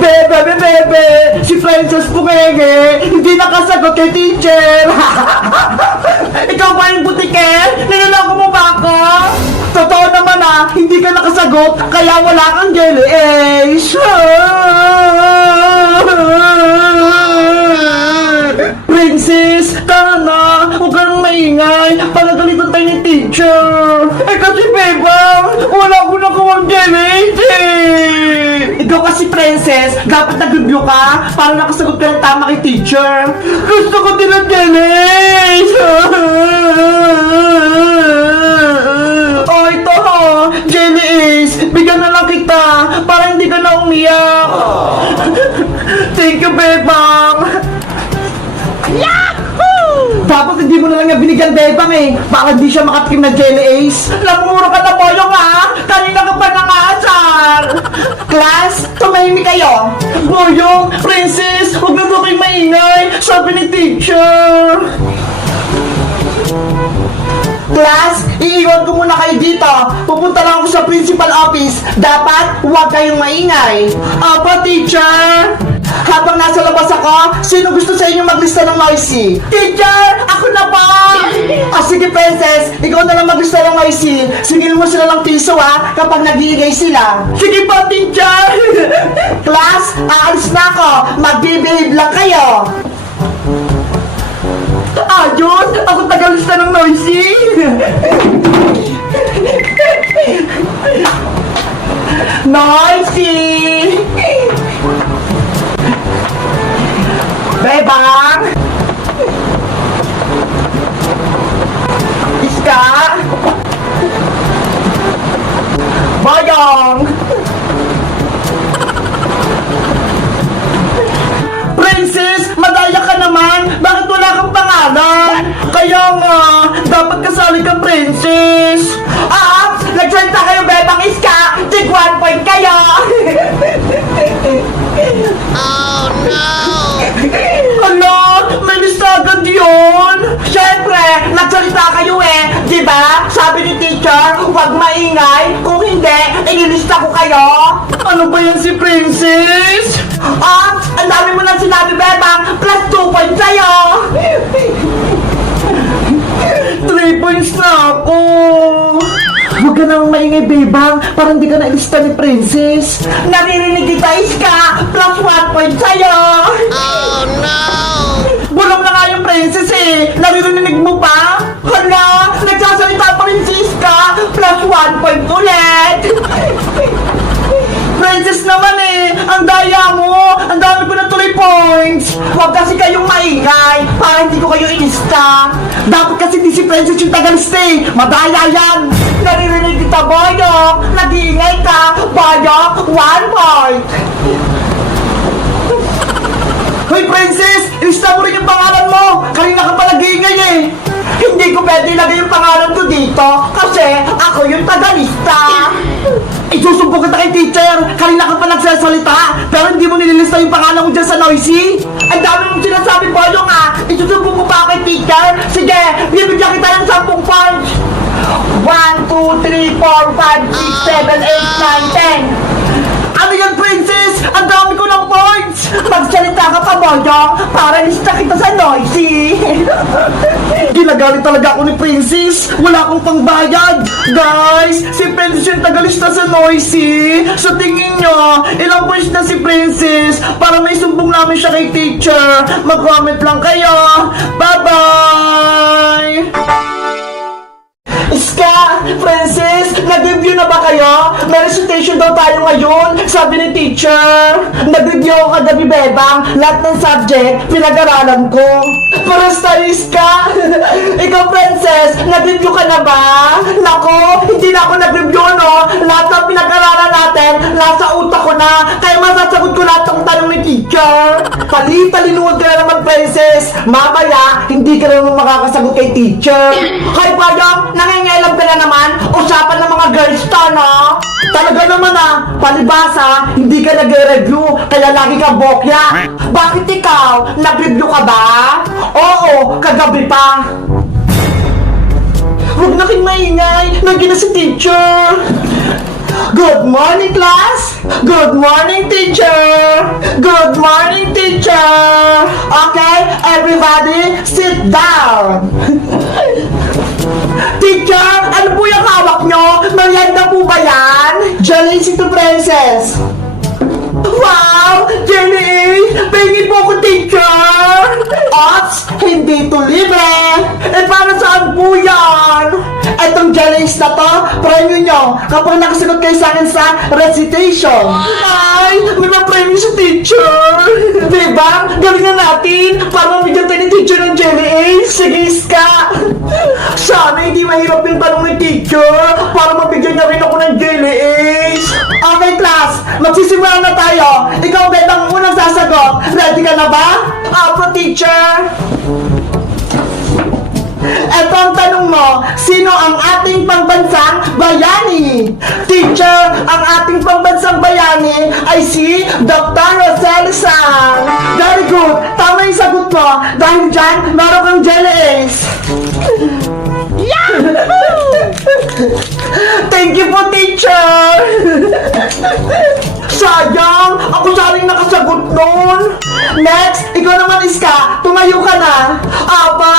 Bebe! Si Princess Pungenge, hindi nakasagot kay teacher! Ikaw ba yung butike? Niloloko mo ba ako? Totoo naman hindi ka nakasagot, kaya wala kang jelly ace! Princess, tara na! Huwag kang maingay! Panagalitan tayo ni teacher! Kasi Bebang, wala ko nakawang jelly ace! Ikaw kasi Princess, dapat nag-review ka para nakasagot ka ng tama kay teacher. Gusto ko din ng Dennis! Oh, ito Jenny Ace, bigyan na lang kita para hindi ka na umiyak. Thank you, Bebang. Yahoo! Dapat hindi mo na lang yung binigyan Bebang para hindi siya makatikim ng Jelly Ace. Namumuro ka na Boyong kanina ka pa nangaasar. Class, tumahimik kayo. Boyong, Princess, huwag na daw kayong maingay, sabi ni teacher. Class, iiwan ko muna kayo dito. Pupunta lang ako sa principal office. Dapat huwag kayong maingay. Apa, teacher? Habang nasa labas ako, sino gusto sa inyo maglista ng noisy? Teacher, ako na po! Sige Princess, ikaw na lang maglista ng noisy. Singil mo sila ng piso kapag nag-iigay sila. Sige po, teacher! Class, aalis na ako. Mag-behave lang kayo. Ayos! Ako tagalista ng noisy! Noisy! Bebang! Iska! Boyong! Princess, madaya ka naman! Bakit wala kang pangalan? Kaya nga, dapat kasali ka, Princess! Nagsalita kayo, Bebang Iska! Take 1 point kayo! Oh no! Ano? May lista agad yun? Siyempre, nagsalita kayo diba? Sabi ni teacher, huwag maingay. Kung hindi, ililista ko kayo. Ano ba yan si Princess? Ang dami mo nang sinabi, Bebang. Plus 2 points sa'yo. 3 points na ako. Huwag ka nang maingay, Bebang. Parang hindi ka nailista ni Princess. Naririnig kita, Iska. Plus 1 point sa'yo. Oh no! Bulong na nga yung Princess Naririnig mo pa? Hala, nagsasalita pa rin si Iska. Plus 1 point ulit. Princess naman ang daya mo. Ang dami ko na tuloy points. Huwag kasi kayong maingay para hindi ko kayo ilista. Dapat kasi di si Princess yung tagalista Madaya yan. Naririnig kita, Boyong. Nag-iingay ka. Boyong, 1 point. Hoy, Princess! Ilista mo rin yung pangalan mo! Kanina ka pa nag-iingay Hindi ko pwede ilagay yung pangalan ko dito kasi ako yung tagalista. Isusumbong kita kay teacher! Kanina ka pa nagsasalita pero hindi mo nililista yung pangalan mo dyan sa noisy! Ang dami mong sinasabi, Boyong Isusumbong ko pa kay teacher! Sige! Bibigyan kita ng 10 points! 1, 2, 3, 4, 5, 6, 7, 8, 9, 10! Ano yan, Princess? Ang dami ko ng points! Magsalita ka pa, Boyong, para lista kita sa noisy! Ginagalit talaga ako ni Princess! Wala akong pangbayad! Guys, si Princess yung tagalista sa noisy! Sa tingin nyo, ilang points na si Princess para may sumbong namin siya kay teacher? Mag-comment lang kayo! Bye-bye! Iska! Princess! Nag-review na ba kayo? May recitation daw tayo ngayon, sabi ni teacher. Nag-review ako kagabi, Bebang. Lahat ng subject, pinag-aralan ko. Parasta, Iska! Ikaw, Princess, nag-review ka na ba? Nako, hindi na ako nag-review, no? Lahat ng pinag-aralan natin, nasa utak ko na. Kaya masasagot ko lahat ng tanong ni teacher. Talinuod ka na naman, Princess. Mamaya, hindi ka naman makakasagot kay teacher. Kaya Boyong, nangingialam ka na naman. Usapan ng mga girls to, no? Talaga naman palibasa, hindi ka nag-review, kaya lagi ka bokya. Bakit ikaw? Nag-review ka ba? Oo, kagabi pa. Huwag na kayong maingay, nandiyan na si teacher. Good morning, class! Good morning, teacher! Good morning, teacher! Okay, everybody, sit down! Teacher, ano po yung hawak nyo? Merienda po ba yan? Jelly to Princess! Wow! Jelly! Pengi po ko, teacher! Ops! Hindi to libre! Eh, para saan po yan? Etong jellies na to, premyo nyo kapag nakasagot kayo sa akin sa recitation. Ay! May ma-premyo si teacher! Diba? Galingan natin para mabigyan tayo ni teacher ng jelly. Sige, Iska! Sana hindi mahirap yung tanong ni teacher para mabigyan niya rin ako ng jelly. Okay, class! Magsisimula na tayo! Ikaw, Bet, ang unang sasagot! Ready ka na ba? Apo, teacher! Eto ang tanong mo, sino ang ating pambansang bayani? Teacher, ang ating pambansang bayani ay si Dr. Rosel San. Very good! Tama yung sagot mo. Dahil dyan, meron kang jelly ace. Thank you po, teacher! Sayang! Ako saling nakasagot nun! Next, ikaw naman, Iska. Tumayo ka na. Apa!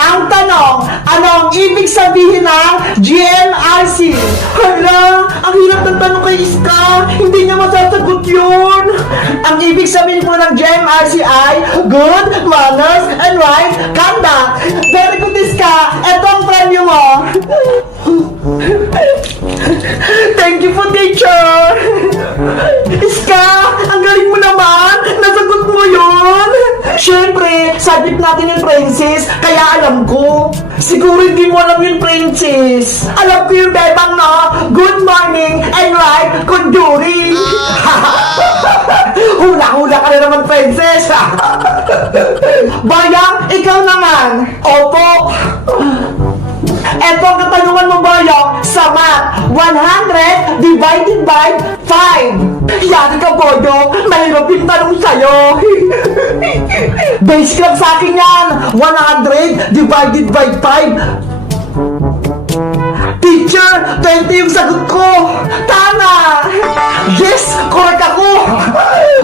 Ang tanong, ano ang ibig sabihin ng GMRC? Hala, ang hirap ng tanong kay Iska. Hindi niya masasagot yun. Ang ibig sabihin po ng GMRC ay Good Manners and Right Conduct. Very good, Iska. Ito ang premyo mo. Thank you po, teacher. Iska, ang galing mo naman. Nasagot mo yun. Siyempre, sabit natin yung princess, kaya alam ko. Siguro hindi mo alam yung princess. Alam ko yung bebang na good morning and right conjuring. Hula-hula ka na naman, princess. Bayang, ikaw naman. Opo. Eto ang katanungan mo, Boyong, sa math. 100 divided by 5. Yan ka, Boyong. Mahirap yung tanong sa'yo. Base lang sa akin yan. 100 divided by 5. Teacher, 20 yung sagot ko. Tama. Yes, correct ako.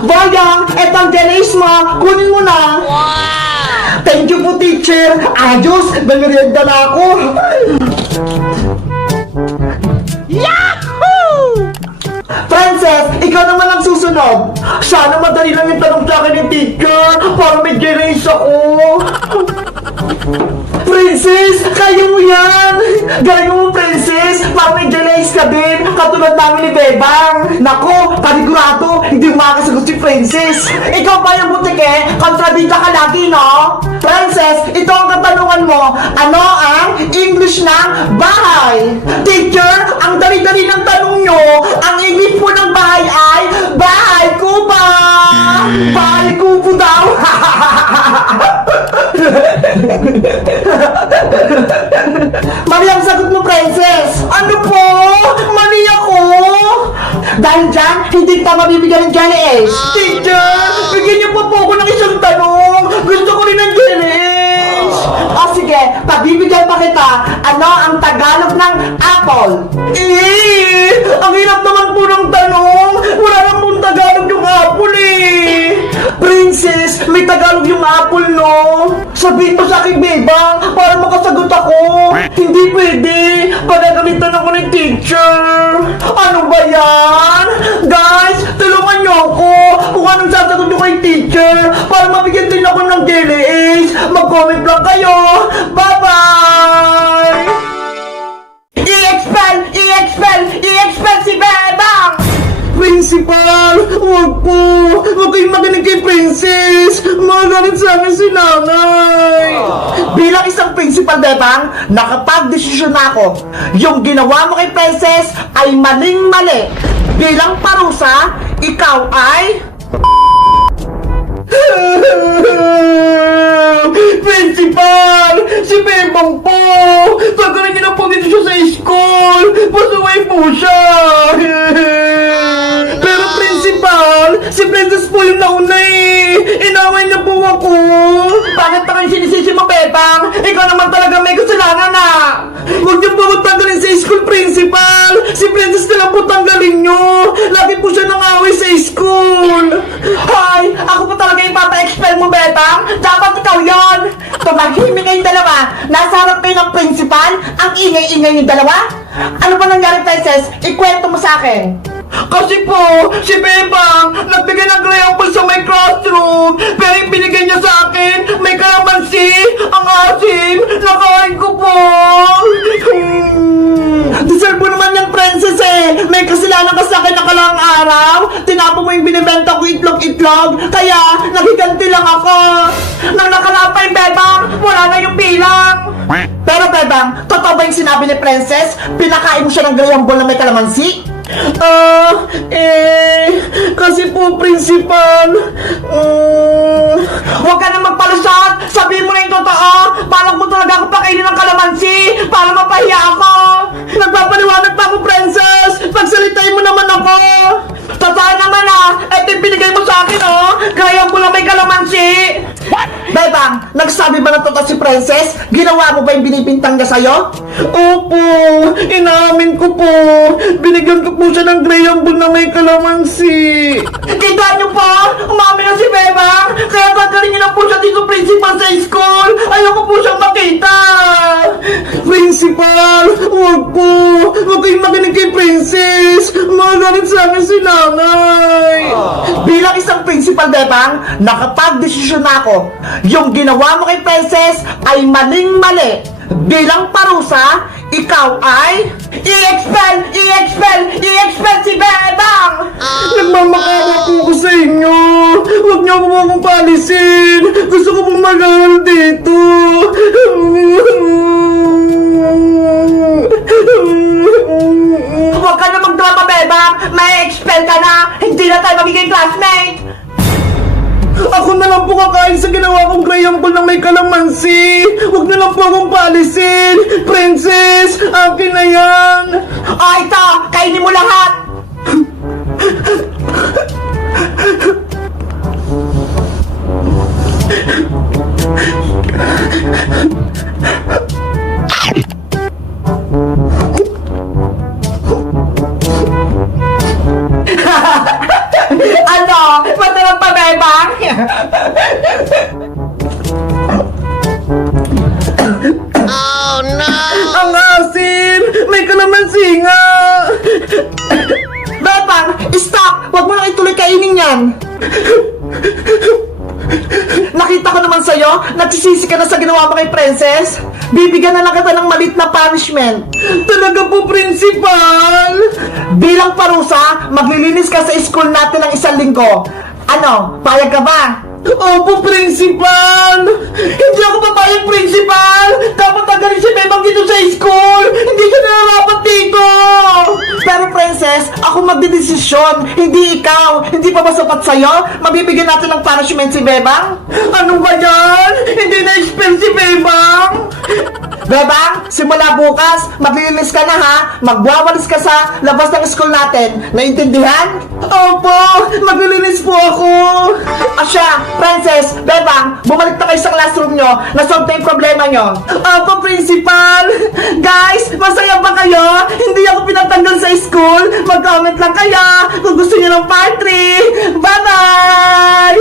Boyong, etong jenis mo. Kunin mo na. Thank you po, teacher. Ayos, nangrienda na ako. Yahoo! Princess, ikaw naman ang susunod. Sana madali lang yung tanong sa akin ni teacher para may gerase ako. Princess, kaya mo yan! Galing mo, princess! Para may gerase ka din, katulad namin ni Bebang. Nako, panigurado, hindi mo makakasagot si princess. Ikaw pa yung butike, kontrabida ka lagi, no? Princess, ito ang katanungan mo. Ano ang English ng bahay? Teacher, ang dali-dali ng tanong nyo. Ang English po ng bahay ay bahay kubo. Bahay kubo daw. Mali ang sagot mo, princess. Ano po? Mali ako. Dahil dyan, hindi pa mabibigyan ng jelly ace. Teacher, bigyan niyo po ako ng isang tanong. Gusto ko rin ng jelly ace. O sige, pagbibigyan pa kita. Ano ang Tagalog ng apple? Ang hirap naman po ng tanong. Wala nang pong Tagalog yung apple Princess, may Tagalog yung apple, no? Sabihin mo sa akin, Bebang, para makasagot ako. Hindi pwede. Pagagalitan ako ng teacher. Ano ba yan? Guys, tulungan niyo ako kung anong sasagot nyo kay teacher para mabigyan din ako ng jelly ace. Mag-comment lang kayo. Bye-bye! I-expel! I-expel! I-expel si Bebang! Principal! Huwag po! Huwag kayong magaling kay Princess! Magalit sa akin si nanay! Bilang isang principal, Bebang, nakapag-desisyon na ako. Yung ginawa mo kay Princess ay maling-mali. Bilang parusa, ikaw ay... Principal! Si Bebang po! Pagkaroon niya na po dito siya sa school! Pasuway po siya! Pero principal, si Princess po yung nauna Inaway niya po ako! Bakit pa kayo sinisisi mo, Bebang? Ikaw naman talaga may kasalanan Huwag niyo po tanggalin sa school principal! Si Princess na lang po tanggalin niyo! Lagi po siya nangaway Bebang? Dapat ikaw yon. Tumahimik kayong dalawa. Nasa harap kayo ng principal. Ang ingay-ingay yung dalawa. Ano ba nangyari, Princess? Ikwento mo sa akin. Kasi po, si Bebang nagbigay ng grayapple sa may classroom. Pero yung binigay niya sa akin, may kalamansi. Ang asim, nakain ko po. Deserve mo naman yan, Princess eh. May kasalanan ka sa akin nakalang araw. Tinapon mo yung binibenta ko itlog-itlog. Kaya, nagiganti lang ako. Nang nakalapay, Bebang, wala na yung bilang. Pero Bebang, totoo ba yung sinabi ni Princess? Pinakain mo siya ng grayambol na may kalamansi? Kasi po, principal, huwag ka na magpalusot. Sabihin mo na yung totoo. Balak mo talaga ako pakainin ng kalamansi para mapahiya ako. Nagpapaliwanag pa ako, Princess. Pagsalitain mo naman ako. Totoo naman Ito yung binigay mo sa akin, Kaya mo lang may kalamansi. What? Bebang, nagsabi ba ng totoo si Princess? Ginawa mo ba yung binibintang niya sa'yo? Opo, inaamin ko po. Binigyan ko po siya ng grayambol na may kalamansi. Kita niyo po, umamin na si Bebang. Kaya tanggalin niyo na po siya dito principal sa school. Ayoko po siyang makita. Principal, huwag po. Huwag kayong makinig kay Princess. Magalit sa akin si nanay. Bilang isang principal, Bebang, nakapag-desisyon na ako. Yung ginawa mo kay Princess ay maling-mali. Bilang parusa, ikaw ay i-expel si Bebang! Nagmamakaawa po ako sa inyo. Huwag niyo po akong paalisin. Gusto ko pong mag-aaral dito. Huwag ka na magdrama, Bebang. May expel ka na. Hindi na tayo magiging classmate. Ako na lang po kakain sa ginawa kong grayambol ng may kalamansi. Huwag na lang po akong paalisin. Princess, akin na yan. Ito, kainin mo lahat. Ano? Masarap pa, Bebang? Oh no! Ang asim! May kalamansi nga! Bebang, stop! Huwag mo nang ituloy kainin yan! Nakita ko naman sa'yo, nagsisisi ka na sa ginawa mo kay Princess. Bibigyan na lang kita ng malit na punishment. Talaga po, Principal? Bilang parusa, maglilinis ka sa school natin ng 1 linggo. Ano, payag ka ba? Opo, Principal! Hindi ako papayag, Principal! Dapat tanggalin si Bebang dito sa school! Hindi siya nararapat dito! Pero, Princess, ako magdidesisyon, hindi ikaw! Hindi pa ba sapat sa'yo? Mabibigyan natin ng punishment si Bebang? Ano ba yan? Hindi na-expel si Bebang! Bebang, simula bukas, maglilinis ka na ha! Magwawalis ka sa labas ng school natin. Naintindihan? Opo! Maglilinis po ako! Asya, Princess, Bebang, bumalik na kayo sa classroom nyo. Nasolve na yung problema nyo. Opo, Principal! Guys, masaya ba kayo? Hindi ako pinatanggal sa school. Mag-comment lang kayo kung gusto nyo ng part 3. Bye-bye!